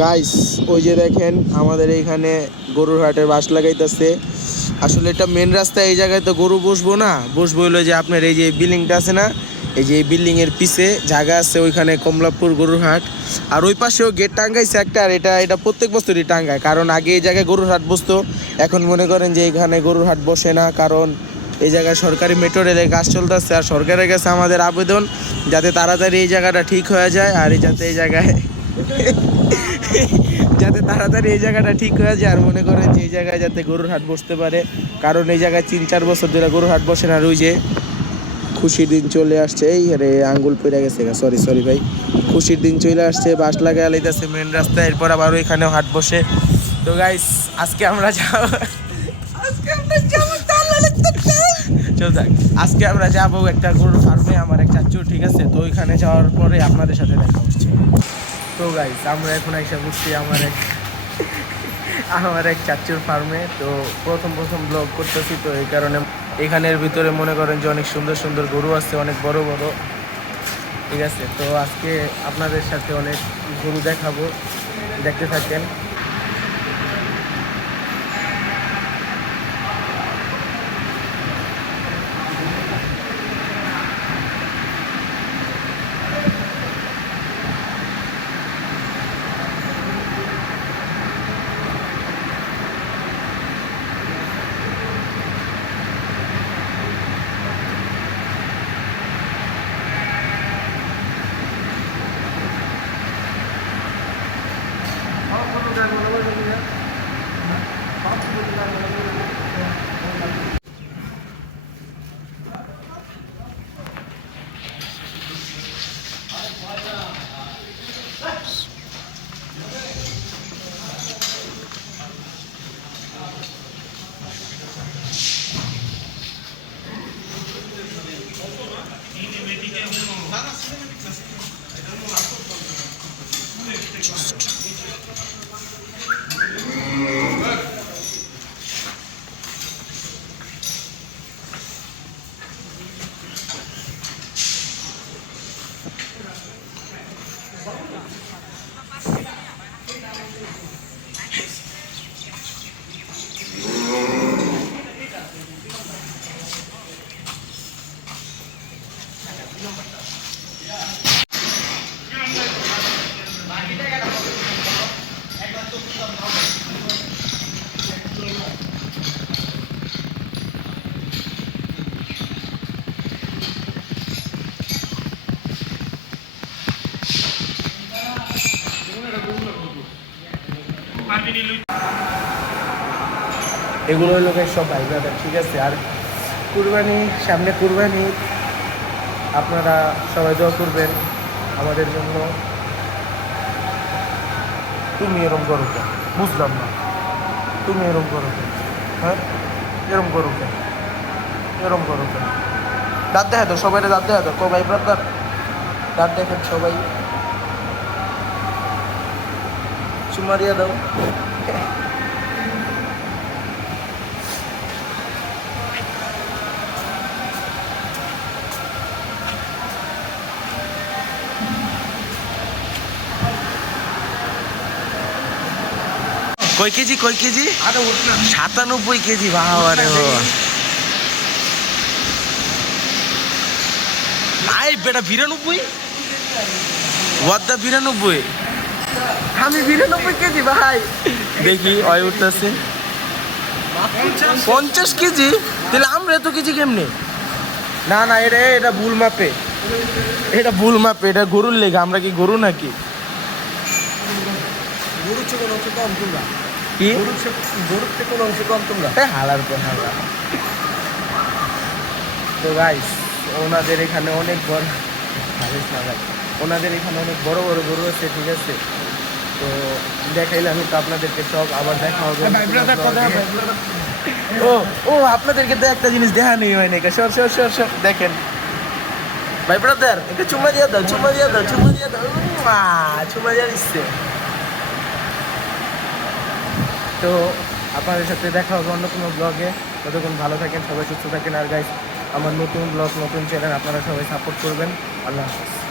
Guys, ওই যে দেখেন আমাদের এইখানে গরুর হাটের বাস লাগাইতেছে। আসলে এটা মেন রাস্তা, এই জায়গায় তো গরু বসবো না, বসবো হইলো যে আপনার এই যে বিল্ডিংটা আছে না, এই যে এই বিল্ডিংয়ের পিছে জায়গা আছে, ওইখানে কমলাপুর গরুর হাট। আর ওই পাশেও গেট টাঙ্গাইছে একটা, আর এটা এটা প্রত্যেক বছরই টাঙ্গায়, কারণ আগে এই জায়গায় গরুর হাট বসতো। এখন মনে করেন যে এখানে গরুর হাট বসে না, কারণ এই জায়গায় সরকারি মেট্রো রেলের কাজ চলতেছে। আর সরকারের কাছে আমাদের আবেদন যাতে তাড়াতাড়ি এই জায়গাটা ঠিক হয়ে যায়, আর যাতে এই জায়গায় যাতে তাড়াতাড়ি এই জায়গাটা ঠিক হয়ে যায়। আর মনে করেন যে এই জায়গায় যাতে গরুর হাট বসতে পারে, কারণ এই জায়গায় 3-4 বছর ধরে গরুর হাট বসে না। আর ওই যে খুশির দিন চলে আসছে, এই আরে আঙ্গুল পড়ে গেছে, সরি সরি ভাই। খুশির দিন চলে আসছে, বাস লাগাই লাইতেছে মেন রাস্তায়, এরপর আবার ওইখানেও হাট বসে। তো গাইস, আজকে আমরা যাবো, আজকে আমরা যাবো একটা গরুর ফার্মে, আমার এক চাচু, ঠিক আছে? তো ওইখানে যাওয়ার পরে আপনাদের সাথে দেখা হচ্ছে। তো গাইস, আমরা এখন এসে বুঝছি আমার এক চাচুর ফার্মে। তো প্রথম ব্লগ করতেছি, তো এই কারণে এখানের ভিতরে মনে করেন যে অনেক সুন্দর সুন্দর গরু আছে, অনেক বড় বড়, ঠিক আছে? তো আজকে আপনাদের সাথে অনেক গরু দেখাবো, দেখতে থাকেন। এগুলো হলো সব ভাই ব্রাদার, ঠিক আছে? আর কুরবানি সামনে, কুরবানি আপনারা সবাই দোয়া করবেন আমাদের জন্য। তুমি এরম করো কেন, বুঝলাম না, তুমি এরম করো কেন? হ্যাঁ, এরম করো কেন, এরম করো কেন? দাঁত দেখা তো, সবাই দাঁত দেখা তো, কো ভাই ব্রাদার দাঁত দেখেন সবাই, চুমারিয়া দাও। কয় কেজি 97 কেজি, বাবা রে বাবা। আই বেটা 92, ওয়াট দা 92? আমি 92 কেজি ভাই। দেখি অয় উঠতেছে 50 কেজি, তাহলে আমরা এত কেজি কেমনে? না না, এটা ভুল মাপে, এটা ভুল মাপে, এটা গরুর লেগে। আমরা কি গরু নাকি? গরুর চেয়ে কোনো অংশ কম তোমরা, কি গরুর চেয়ে কোনো অংশ কম তোমরা? হালার পর হালা। তো গাইস, ওনাদের এখানে অনেক বড়, ওনাদের এখানে অনেক বড় বড় গরু আছে, ঠিক আছে? তো দেখাইলাম তো আপনাদেরকে সব, আবার দেখা হবে। ও ও আপনাদেরকে তো একটা জিনিস দেখা নেই হয় নাকি, সর সর সর সর, দেখেন ভাই ব্রাদার, একটু চুমা দিয়ে দাও, চুমা দিয়ে দাও, চুমা দিয়ে দাও, চুমা দিয়ে দিচ্ছে। তো আপনাদের সাথে দেখা হবে অন্য কোনো ব্লগে। ততক্ষণ ভালো থাকেন, সবাই সুস্থ থাকেন। আর গাইস, আমার নতুন ব্লগ, নতুন চ্যানেল, আপনারা সবাই সাপোর্ট করবেন। আল্লাহ হাফেজ।